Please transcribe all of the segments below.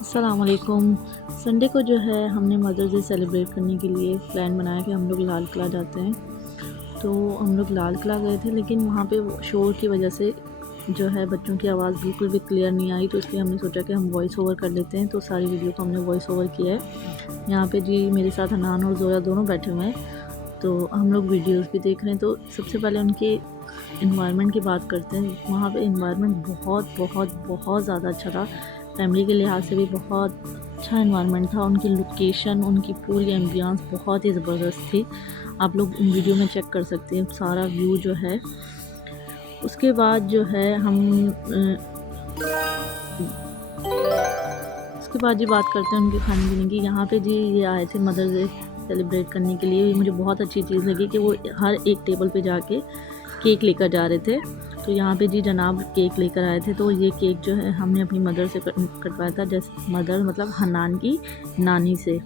अस्सलामुअलैकुम। संडे को जो है हमने मदर्स डे सेलिब्रेट करने के लिए प्लान बनाया कि हम लोग लाल किला जाते हैं। तो हम लोग लाल किला गए थे, लेकिन वहाँ पे शोर की वजह से जो है बच्चों की आवाज़ बिल्कुल भी क्लियर नहीं आई, तो इसलिए हमने सोचा कि हम वॉइस ओवर कर लेते हैं। तो सारी वीडियो को हमने वॉइस ओवर किया है। यहाँ पे जी मेरे साथ हनान और जोया दोनों बैठे हुए हैं, तो हम लोग वीडियोस भी देख रहे हैं। तो सबसे पहले उनके इन्वायरमेंट की बात करते हैं। वहाँ पे इन्वायरमेंट बहुत बहुत बहुत ज़्यादा अच्छा था। फैमिली के लिहाज से भी बहुत अच्छा इन्वायरमेंट था। उनकी लोकेशन, उनकी पूरी एम्बियंस बहुत ही ज़बरदस्त थी। आप लोग इन वीडियो में चेक कर सकते हैं सारा व्यू जो है। उसके बाद जो है उसके बाद जी बात करते हैं उनके खाने पीने की। यहाँ पे जी ये आए थे मदर्स डे सेलिब्रेट करने के लिए। मुझे बहुत अच्छी चीज़ लगी कि वो हर एक टेबल पे जाके केक लेकर जा रहे थे। तो यहाँ पे जी जनाब केक लेकर आए थे। तो ये केक जो है हमने अपनी मदर से कटवाया था। जैसे मदर मतलब हनान की नानी से।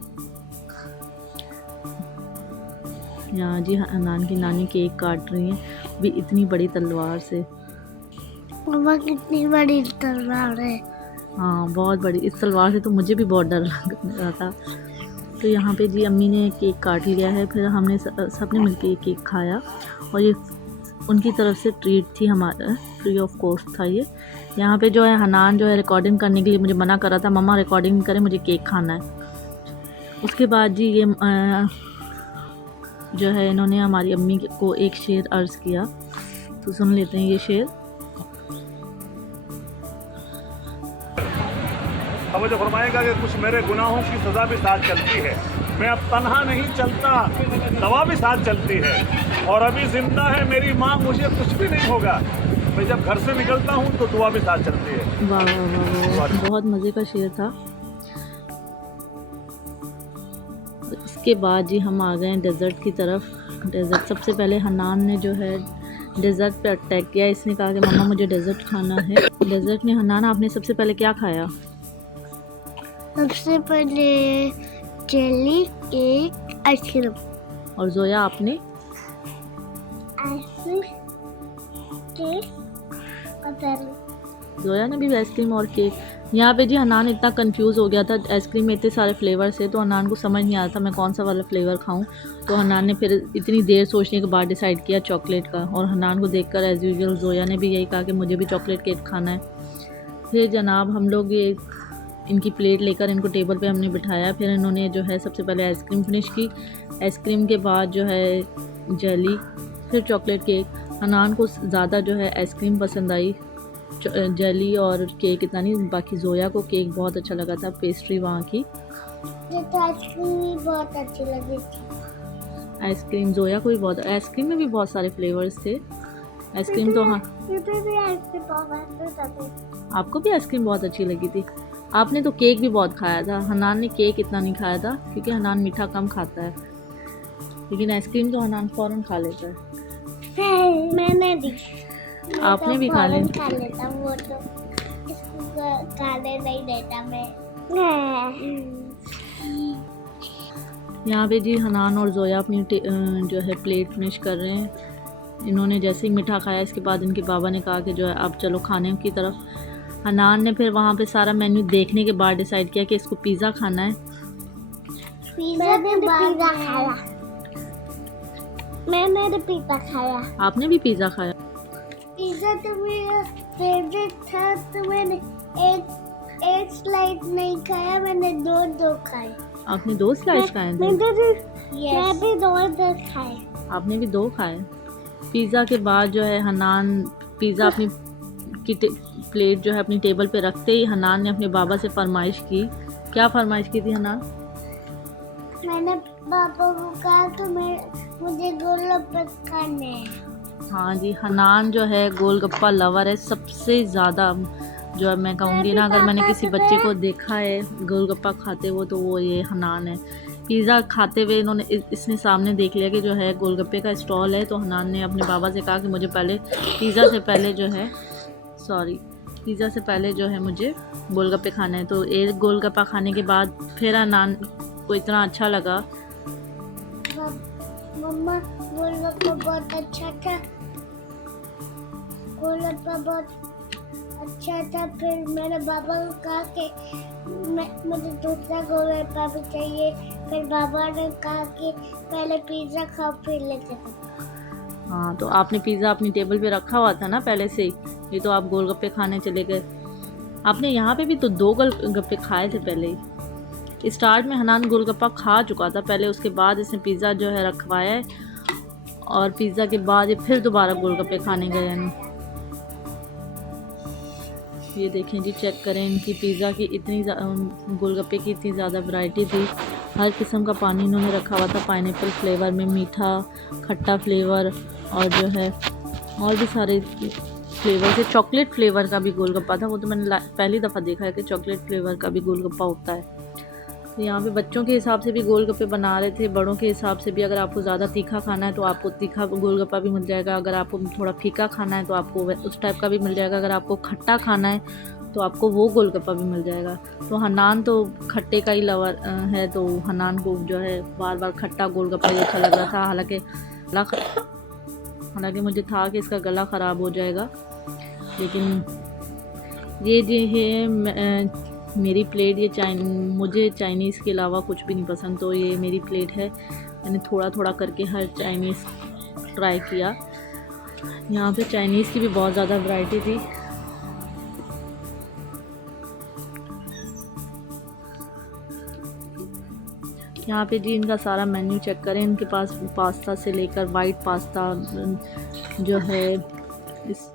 यहाँ जी हनान की नानी केक काट रही हैं भी इतनी बड़ी तलवार से। मम्मा कितनी बड़ी तलवार है। हाँ बहुत बड़ी। इस तलवार से तो मुझे भी बहुत डर लग रहा था। तो यहाँ पे जी अम्मी ने केक काट लिया है। फिर हमने सबने मिलके ये केक खाया, और ये उनकी तरफ से ट्रीट थी, हमारा फ्री ऑफ कॉस्ट था ये। यहाँ पे जो है हनान जो है रिकॉर्डिंग करने के लिए मुझे मना कर रहा था, मम्मा रिकॉर्डिंग करें, मुझे केक खाना है। उसके बाद जी ये जो है इन्होंने हमारी अम्मी को एक शेर अर्ज़ किया, तो सुन लेते हैं ये शेर। अब वो जो फरमाएगा कि कुछ मेरे गुनाहों की सज़ा भी साथ चलती है, मैं अब तन्हा नहीं चलता, दवा भी साथ चलती है, और अभी जिंदा है मेरी माँ, मुझे कुछ भी नहीं होगा, मैं जब घर से निकलता हूँ तो दुआ भी साथ चलती है। वाह वाह वाह, बहुत मज़े का शेर था। इसके बाद जी हम आ गए डेज़र्ट की तरफ। डेज़र्ट सबसे पहले हनान ने जो है डेज़र्ट पे अटैक किया। इसने कहा कि मम्मा मुझे डेज़र्ट खाना है। डेज़र्ट ने हनान आपने सबसे पहले क्या खाया? सबसे पहले जेली, केक, आइसक्रीम। और जोया आपने? आइसक्रीम, केक और जेली। जोया ने भी आइसक्रीम और केक। यहाँ पे जी हनान इतना कंफ्यूज हो गया था, आइसक्रीम में इतने सारे फ्लेवर्स थे, तो हनान को समझ नहीं आ रहा था मैं कौन सा वाला फ्लेवर खाऊं। तो हनान ने फिर इतनी देर सोचने के बाद डिसाइड किया चॉकलेट का। और हनान को देखकर एज़ यूजुअल जोया ने भी यही कहा कि मुझे भी चॉकलेट केक खाना है। फिर जनाब हम लोग ये इनकी प्लेट लेकर इनको टेबल पे हमने बिठाया। फिर इन्होंने जो है सबसे पहले आइसक्रीम फिनिश की। आइसक्रीम के बाद जो है जेली, फिर चॉकलेट केक। हनान को ज़्यादा जो है आइसक्रीम पसंद आई, जेली और केक इतना नहीं। बाकी जोया को केक बहुत अच्छा लगा था, पेस्ट्री वहाँ की। मुझे तो आइसक्रीम भी बहुत अच्छी लगी थी। आइसक्रीम जोया को भी बहुत, आइसक्रीम में भी बहुत सारे फ्लेवर्स थे। आइसक्रीम तो हाँ, मुझे भी आइसक्रीम बहुत पसंद है। आपको भी आइसक्रीम बहुत अच्छी लगी थी। आपने तो केक भी बहुत खाया था। हनान ने केक इतना नहीं खाया था क्योंकि हनान मीठा कम खाता है, लेकिन आइसक्रीम तो हनान फ़ौरन खा लेता है। मैंने भी, आपने भी खा ली? खा लेता हूँ, वो तो इसको खाने नहीं देता मैं। यहाँ पे जी हनान और जोया अपनी जो है प्लेट फिनिश कर रहे हैं। इन्होंने जैसे ही मीठा खाया, इसके बाद इनके बाबा ने कहा कि जो है अब चलो खाने की तरफ। हनान ने फिर वहाँ पे सारा मेन्यू देखने के बाद डिसाइड किया कि इसको पिज़्ज़ा खाना है। मैंने पिज़्ज़ा खाया। मैंने तो पिज़्ज़ा खाया। आपने भी पिज़्ज़ा खाया? पिज़्ज़ा तो मेरा फेवरेट था, तो मैंने एक स्लाइस नहीं खाया, मैंने दो खाए। आपने 2 स्लाइस खाए थे? मैं भी दो खाए। आपने भी 2 खाए। पिज़्ज़ा के बाद जो है हनान पिज़्ज़ा अपनी प्लेट जो है अपनी टेबल पे रखते ही हनान ने अपने बाबा से फरमाइश की। क्या फरमाइश की थी हनान? मैंने पापा को कहा तो मुझे गोलगप्पे खाने हैं। हाँ जी, हनान जो है गोलगप्पा लवर है सबसे ज़्यादा। जो है मैं कहूँगी ना, अगर मैंने किसी बच्चे को देखा है गोलगप्पा खाते हुए तो वो ये हनान है। पिज़्ज़ा खाते हुए इसने सामने देख लिया कि जो है गोलगप्पे का स्टॉल है, तो हनान ने अपने बाबा से कहा कि मुझे पहले पिज़्ज़ा से पहले जो है मुझे गोलगप्पे खाने हैं। तो एक गोलगप्पा खाने के बाद फिर हनान को इतना अच्छा लगा। मम्मा गोलगप्पा बहुत अच्छा था। गोलगप्पा बहुत अच्छा था। फिर मेरे पापा को कहा कि मुझे दूसरा गोलगप्पा भी चाहिए। फिर बाबा ने कहा कि पहले पिज्ज़ा खाओ फिर लेके जाओ। हाँ, तो आपने पिज़्ज़ा अपनी टेबल पे रखा हुआ था ना पहले से ही, ये तो आप गोलगप्पे खाने चले गए। आपने यहाँ पे भी तो 2 गोलगप्पे खाए थे पहले ही। स्टार्ट में हनान गोलगप्पा खा चुका था पहले, उसके बाद इसने पिज़्ज़ा जो है रखवाया है और पिज़्ज़ा के बाद ये फिर दोबारा गोलगप्पे खाने गए हैं। ये देखें जी, चेक करें इनकी पिज़्ज़ा की इतनी गोलगप्पे की इतनी ज़्यादा वैरायटी थी। हर किस्म का पानी इन्होंने रखा हुआ था, पाइनएप्पल फ्लेवर में, मीठा खट्टा फ्लेवर और जो है और भी सारे फ्लेवर से। चॉकलेट फ्लेवर का भी गोलगप्पा था, वो तो मैंने पहली दफ़ा देखा है कि चॉकलेट फ्लेवर का भी गोलगप्पा होता है। तो यहाँ पे बच्चों के हिसाब से भी गोलगप्पे बना रहे थे, बड़ों के हिसाब से भी। अगर आपको ज़्यादा तीखा खाना है तो आपको तीखा गोलगप्पा भी मिल जाएगा, अगर आपको थोड़ा फीका खाना है तो आपको उस टाइप का भी मिल जाएगा, अगर आपको खट्टा खाना है तो आपको वो गोलगप्पा भी मिल जाएगा। तो हनान तो खट्टे का ही लवर है, तो हनान को जो है बार बार खट्टा गोलगप्पा ही अच्छा लग रहा था। हालांकि मुझे था कि इसका गला ख़राब हो जाएगा, लेकिन ये जो है मेरी प्लेट, ये मुझे चाइनीज़ के अलावा कुछ भी नहीं पसंद, तो ये मेरी प्लेट है। मैंने थोड़ा थोड़ा करके हर चाइनीज़ ट्राई किया। यहाँ पे चाइनीज़ की भी बहुत ज़्यादा वैरायटी थी। यहाँ पे जी इनका सारा मेन्यू चेक करें। इनके पास पास्ता से लेकर वाइट पास्ता जो है, इस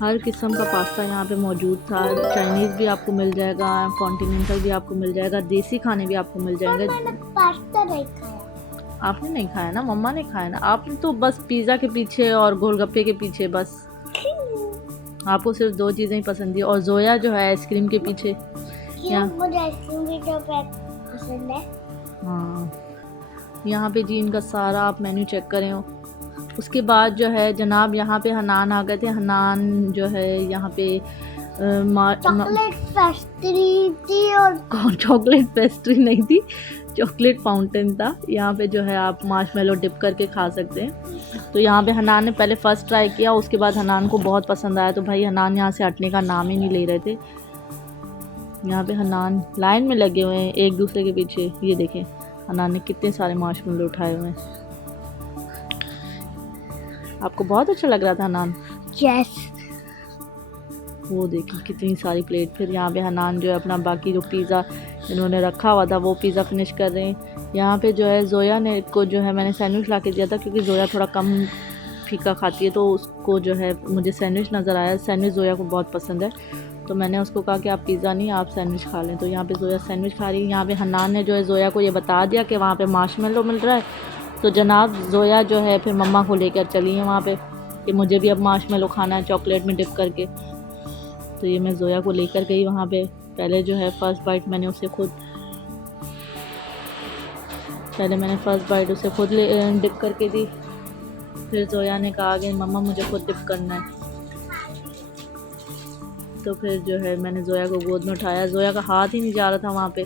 हर किस्म का पास्ता यहाँ पे मौजूद था। चाइनीज़ भी आपको मिल जाएगा, कॉन्टिनेंटल भी आपको मिल जाएगा, देसी खाने भी आपको मिल जाएंगे। मैंने पास्ता नहीं खाया। आपने नहीं खाया ना, मम्मा ने खाया ना। आपने तो बस पिज़्ज़ा के पीछे और गोलगप्पे के पीछे, बस आपको सिर्फ 2 चीज़ें ही पसंद थी। और जोया जो है आइसक्रीम के पीछे। क्यों? मुझे आइसक्रीम भी तो पसंद है। हाँ, यहाँ पे जी इनका सारा आप मेन्यू चेक करें। उसके बाद जो है जनाब यहाँ पे हनान आ गए थे। हनान जो है यहाँ पे चॉकलेट पेस्ट्री थी, और चॉकलेट पेस्ट्री नहीं थी, चॉकलेट फाउंटेन था। यहाँ पे जो है आप मार्शमेलो डिप करके खा सकते हैं। तो यहाँ पे हनान ने पहले फ़र्स्ट ट्राई किया, उसके बाद हनान को बहुत पसंद आया, तो भाई हनान यहाँ से हटने का नाम ही नहीं ले रहे थे। यहाँ पे हनान लाइन में लगे हुए हैं एक दूसरे के पीछे। ये देखें हनान ने कितने सारे मार्शमेलो उठाए हुए हैं। आपको बहुत अच्छा लग रहा था हनान? यस। वो देखिए कितनी सारी प्लेट। फिर यहाँ पे हनान जो है अपना बाकी जो पिज़्ज़ा इन्होंने रखा हुआ था वो पिज़्ज़ा फिनिश कर रहे हैं। यहाँ पे जो है जोया ने को जो है मैंने सैंडविच ला के दिया था, क्योंकि जोया थोड़ा कम फीका खाती है, तो उसको जो है मुझे सैंडविच नज़र आया। सैंडविच जोया को बहुत पसंद है, तो मैंने उसको कहा कि आप पिज़्ज़ा नहीं, आप सैंडविच खा लें। तो यहाँ पे जोया सैंडविच खा रही है। यहाँ पे हनान ने जो है जोया को ये बता दिया कि वहाँ पे मार्शमेलो मिल रहा है, तो जनाब जोया जो है फिर मम्मा को लेकर चली है वहाँ पे कि मुझे भी अब मार्शमेलो खाना है चॉकलेट में डिप करके। तो ये मैं जोया को लेकर गई वहाँ पे। पहले जो है फ़र्स्ट बाइट मैंने उसे खुद डिप करके दी। फिर जोया ने कहा कि मम्मा मुझे खुद डिप करना है, तो फिर जो है मैंने जोया को गोद में उठाया। जोया का हाथ ही नहीं जा रहा था वहाँ पे।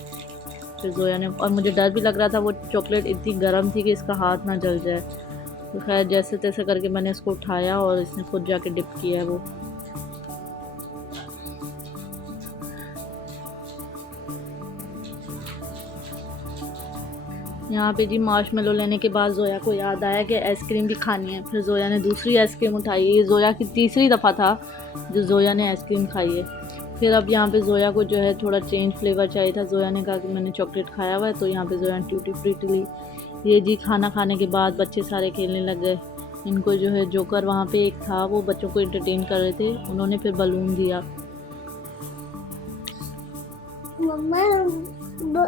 फिर जोया ने, और मुझे डर भी लग रहा था, वो चॉकलेट इतनी गर्म थी कि इसका हाथ ना जल जाए। तो खैर जैसे तैसे करके मैंने इसको उठाया और इसने खुद जाके डिप किया है वो। यहाँ पे जी मार्शमेलो लेने के बाद जोया को याद आया कि आइसक्रीम भी खानी है। फिर जोया ने दूसरी आइसक्रीम उठाई। ये जोया की तीसरी दफ़ा था जो जोया ने आइसक्रीम खाई है। फिर अब यहाँ पे जोया को जो है थोड़ा चेंज फ्लेवर चाहिए था। जोया ने कहा कि मैंने चॉकलेट खाया हुआ है, तो यहाँ पे जोया ने ट्यूटी फ्रूटी ली। ये जी खाना खाने के बाद बच्चे सारे खेलने लग गए। इनको जो है जोकर वहाँ पे एक था, वो बच्चों को एंटरटेन कर रहे थे, उन्होंने फिर बलून दिया। मम्मा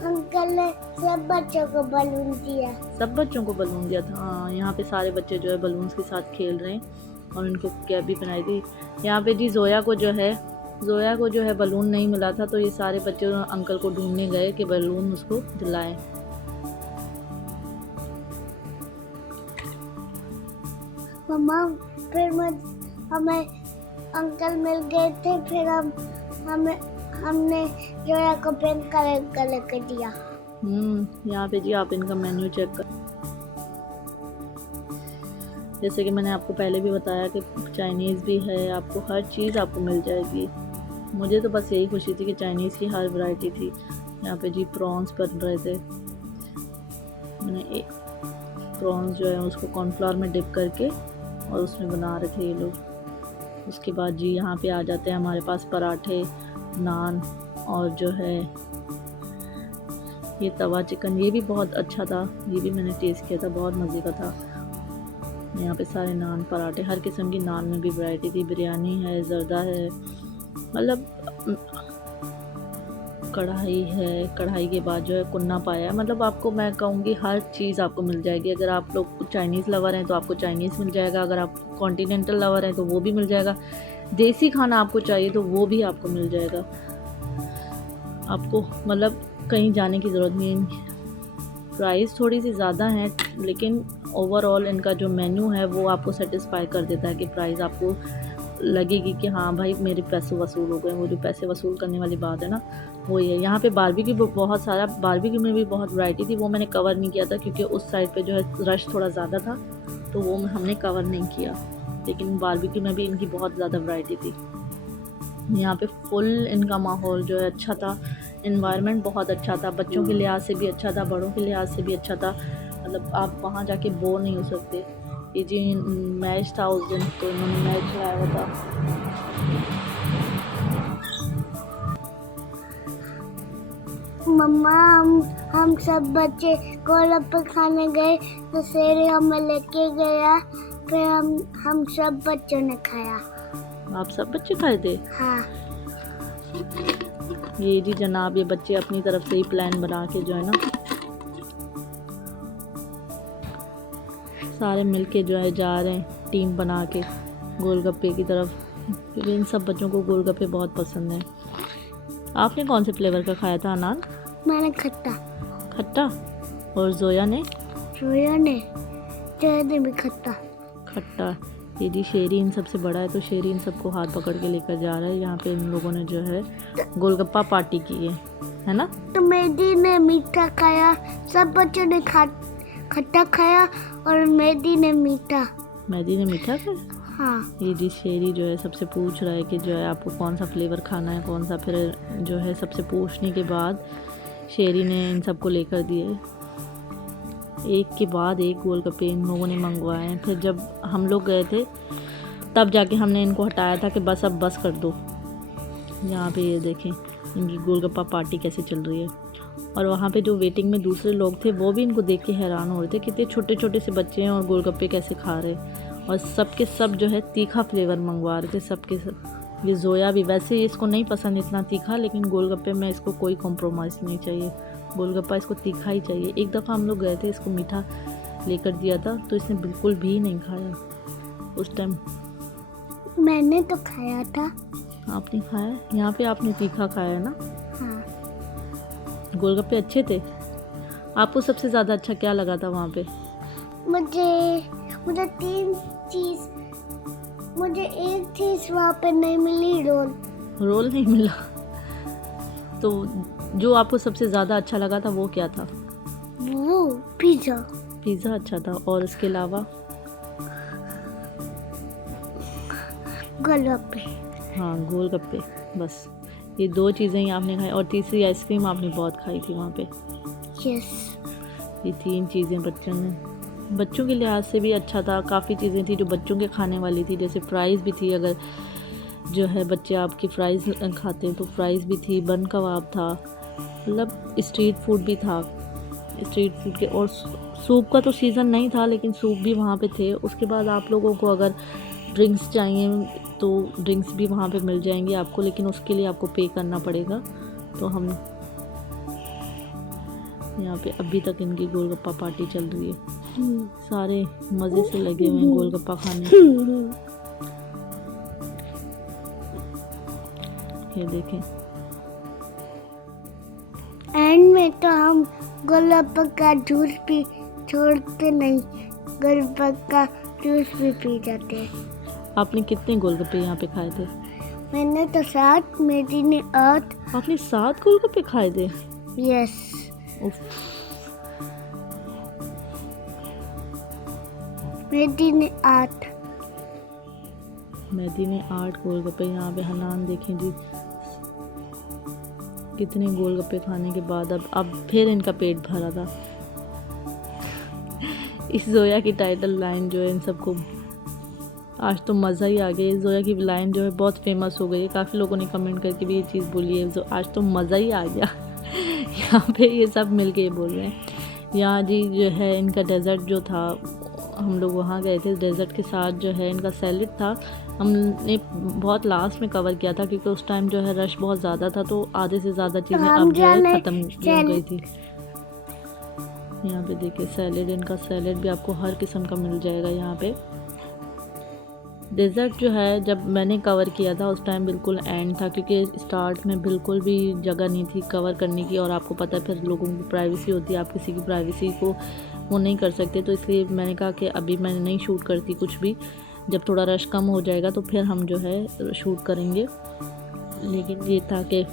अंकल ने सब बच्चों को बलून दिया। सब बच्चों को बलून दिया था। हाँ, यहाँ पे सारे बच्चे जो है बलून्स के साथ खेल रहे हैं और उनको कैप भी बनाई थी। यहाँ पे जी जोया को जो है बलून नहीं मिला था, तो ये सारे बच्चे अंकल को ढूंढने गए कि बलून उसको दिलाएं। मम्मा फिर हमें अंकल मिल गए थे। फिर हमने जोया को पिंक कलर का लेकर दिया। यहाँ पे जी आप इनका मेन्यू चेक कर। जैसे कि मैंने आपको पहले भी बताया कि चाइनीज़ भी है, आपको हर चीज़ आपको मिल जाएगी। मुझे तो बस यही खुशी थी कि चाइनीज़ की हर वैरायटी थी। यहाँ पे जी प्रॉन्स बन रहे थे। मैंने एक प्रॉन्स जो है उसको कॉर्नफ्लावर में डिप करके और उसमें बना रहे थे ये लोग। उसके बाद जी यहाँ पे आ जाते हैं हमारे पास पराठे, नान और जो है ये तवा चिकन, ये भी बहुत अच्छा था। ये भी मैंने टेस्ट किया था, बहुत मज़े का था। यहाँ पे सारे नान, पराठे, हर किस्म की नान में भी वैरायटी थी। बिरयानी है, ज़र्दा है, मतलब कढ़ाई है। कढ़ाई के बाद जो है कुन्ना पाया, मतलब आपको मैं कहूँगी हर चीज़ आपको मिल जाएगी। अगर आप लोग चाइनीज़ लवर हैं तो आपको चाइनीज़ मिल जाएगा, अगर आप कॉन्टिनेंटल लवर हैं तो वो भी मिल जाएगा, देसी खाना आपको चाहिए तो वो भी आपको मिल जाएगा। आपको मतलब कहीं जाने की ज़रूरत नहीं। प्राइस थोड़ी सी ज़्यादा है लेकिन ओवरऑल इनका जो मेन्यू है वो आपको सेटिस्फाई कर देता है कि प्राइस आपको लगेगी कि हाँ भाई मेरे पैसे वसूल हो गए। वो जो पैसे वसूल करने वाली बात है ना, वो ये है। यहाँ पे बारबेक्यू बहुत सारा, बारबेक्यू में भी बहुत वैरायटी थी। वो मैंने कवर नहीं किया था क्योंकि उस साइड पे जो है रश थोड़ा ज़्यादा था, तो वो हमने कवर नहीं किया। लेकिन बारबेक्यू में भी इनकी बहुत ज़्यादा वैरायटी थी। यहाँ पे फुल इनका माहौल जो है अच्छा था, इन्वायरमेंट बहुत अच्छा था, बच्चों के लिहाज से भी अच्छा था, बड़ों के लिहाज से भी अच्छा था। मतलब आप वहाँ जाके बोर नहीं हो सकते। ये जी मैच था उस दिन, तो इन्होंने मैच खिलाया हुआ था। मम्मा हम सब बच्चे गोलगप्पे खाने गए तो शेर हमें लेके गया, फिर हम सब बच्चों ने खाया। आप सब बच्चे खाए थे? हाँ। ये जी जनाब, ये बच्चे अपनी तरफ से ही प्लान बना के जो है ना सारे मिलके जो है जा रहे हैं टीम बना के गोलगप्पे की तरफ, क्योंकि इन सब बच्चों को गोलगप्पे बहुत पसंद है। आपने कौन से फ्लेवर का खाया था अनान? मैंने खट्टा। खट्टा। और जोया ने भी खट्टा। खट्टा। ये जी शेरी इन सबसे बड़ा है, तो शेरी इन सबको हाथ पकड़ के लेकर जा रहा है। यहाँ पे इन लोगों ने जो है गोलगप्पा पार्टी की है ना। तो मेहदी ने मीठा खाया, सब बच्चों ने खट्टा खाया और मेहदी ने मीठा। मेहदी ने मीठा खाया? हाँ। ये जी शेरी जो है सबसे पूछ रहा है कि जो है आपको कौन सा फ्लेवर खाना है, कौन सा। फिर जो है सबसे पूछने के बाद शेरी ने इन सबको लेकर दिए, एक के बाद एक गोलगप्पे इन लोगों ने मंगवाए हैं। फिर जब हम लोग गए थे तब जाके हमने इनको हटाया था कि बस अब बस कर दो। यहाँ पे ये देखें इनकी गोलगप्पा पार्टी कैसे चल रही है। और वहाँ पे जो वेटिंग में दूसरे लोग थे वो भी इनको देख के हैरान हो रहे थे, कितने छोटे छोटे से बच्चे हैं और गोलगप्पे कैसे खा रहे हैं। और सब के सब जो है तीखा फ्लेवर मंगवा रहे थे, सब के सब। ये जोया भी, वैसे इसको नहीं पसंद इतना तीखा, लेकिन गोलगप्पे में इसको कोई कॉम्प्रोमाइज़ नहीं चाहिए। गोलगप्पा इसको तीखा ही चाहिए। एक दफ़ा हम लोग गए थे, इसको मीठा लेकर दिया था तो इसने बिल्कुल भी नहीं खाया उस टाइम। मैंने तो खाया था। आपने खाया? यहाँ पे आपने तीखा खाया ना? हाँ। गोलगप्पे अच्छे थे। आपको सबसे ज़्यादा अच्छा क्या लगा था वहाँ पे? मुझे तीन चीज़, मुझे एक चीज़ वहाँ पे नहीं मिली, रोल नहीं मिला। तो जो आपको सबसे ज़्यादा अच्छा लगा था वो क्या था? वो पिज़्ज़ा अच्छा था। और इसके अलावा? गोलगप्पे। हाँ, गोलगप्पे। बस ये दो चीज़ें ही आपने खाई, और तीसरी आइसक्रीम आपने बहुत खाई थी वहाँ पे। यस। ये तीन चीज़ें बच्चों के लिहाज से भी अच्छा था। काफ़ी चीज़ें थी जो बच्चों के खाने वाली थी, जैसे फ्राइज़ भी थी। अगर जो है बच्चे आपकी फ्राइज़ खाते हैं तो फ्राइज़ भी थी, बन कबाब था, मतलब स्ट्रीट फूड भी था। स्ट्रीट फूड के, और सूप का तो सीज़न नहीं था लेकिन सूप भी वहाँ पे थे। उसके बाद आप लोगों को अगर ड्रिंक्स चाहिए तो ड्रिंक्स भी वहाँ पे मिल जाएंगी आपको, लेकिन उसके लिए आपको पे करना पड़ेगा। तो हम यहाँ पे अभी तक इनकी गोलगप्पा पार्टी चल रही है। सारे मज़े से लगे हुए हैं गोलगप्पा खाने। ये देखें, एंड में तो हम गोलगप्पे का जूस भी छोड़ते नहीं, गोलगप्पे का जूस भी पी जाते हैं। आपने कितने गोलगप्पे यहाँ पे खाए थे? मैंने तो 7, मेरी ने 8। आपने 7 गोलगप्पे खाए थे? यस। मेरी ने 8। मेहदी ने 8 गोलगप्पे। यहाँ पे हनान देखें जी, इतने गोलगप्पे खाने के बाद अब फिर इनका पेट भरा था। इस जोया की टाइटल लाइन जो है इन सबको आज तो मज़ा ही आ गया। जोया की लाइन जो है बहुत फेमस हो गई है, काफ़ी लोगों ने कमेंट करके भी ये चीज़ बोली है, जो आज तो मज़ा ही आ गया। यहाँ पे ये सब मिल के बोल रहे हैं। यहाँ जी जो है इनका डेज़र्ट जो था, हम लोग वहाँ गए थे, डेज़र्ट के साथ जो है इनका सैलेड था। हमने बहुत लास्ट में कवर किया था क्योंकि उस टाइम जो है रश बहुत ज़्यादा था, तो आधे से ज़्यादा चीज़ें अब जो है ख़त्म हो गई थी। यहाँ पे देखिए सैलेड, इनका सैलेड भी आपको हर किस्म का मिल जाएगा यहाँ पे। डेज़र्ट जो है जब मैंने कवर किया था उस टाइम बिल्कुल एंड था, क्योंकि स्टार्ट में बिल्कुल भी जगह नहीं थी कवर करने की, और आपको पता है फिर लोगों की प्राइवेसी होती है, आप किसी की प्राइवेसी को वो नहीं कर सकते। तो इसलिए मैंने कहा कि अभी मैं नहीं शूट करती कुछ भी, जब थोड़ा रश कम हो जाएगा तो फिर हम जो है शूट करेंगे। लेकिन ये था कि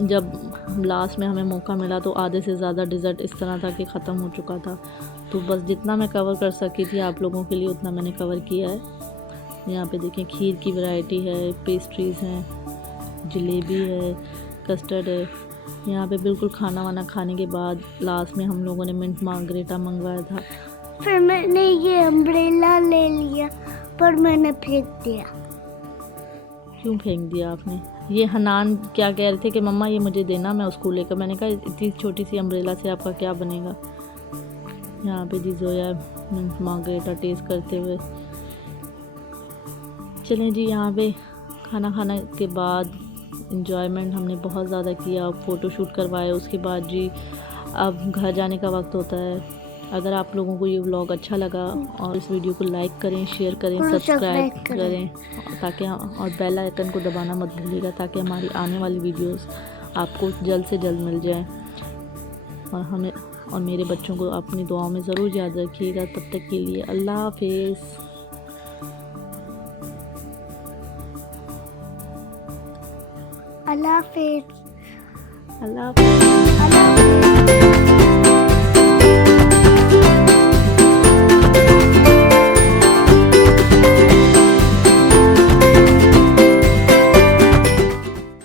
जब लास्ट में हमें मौका मिला तो आधे से ज़्यादा डेज़र्ट इस तरह था कि ख़त्म हो चुका था। तो बस जितना मैं कवर कर सकी थी आप लोगों के लिए उतना मैंने कवर किया है। यहाँ पे देखें खीर की वैरायटी है, पेस्ट्रीज़ हैं, जलेबी है, कस्टर्ड है। यहाँ पे बिल्कुल खाना वाना खाने के बाद लास्ट में हम लोगों ने मिंट मार्गरेटा मंगवाया था। फिर मैंने ये अम्ब्रेला ले लिया पर मैंने फेंक दिया। क्यों फेंक दिया आपने? ये हनान क्या कह रहे थे कि मम्मा ये मुझे देना, मैं उसको लेकर, मैंने कहा इतनी छोटी सी अम्ब्रेला से आपका क्या बनेगा। यहाँ पे जी जोया मिंट मार्गरेटा टेस्ट करते हुए। चलें जी, यहाँ पे खाना खाने के बाद इंजॉयमेंट हमने बहुत ज़्यादा किया, फ़ोटो शूट करवाए। उसके बाद जी अब घर जाने का वक्त होता है। अगर आप लोगों को ये व्लॉग अच्छा लगा और इस वीडियो को लाइक करें, शेयर करें, सब्सक्राइब करें, ताकि और बेल आइकन को दबाना मत भूलिएगा ताकि हमारी आने वाली वीडियोस आपको जल्द से जल्द मिल जाएं। और हमें और मेरे बच्चों को अपनी दुआओं में ज़रूर याद रखिएगा। तब तक के लिए अल्लाह हाफिज़। अल्लाह हाफिज़। अल्लाह हाफिज़। अल्लाह हाफिज़।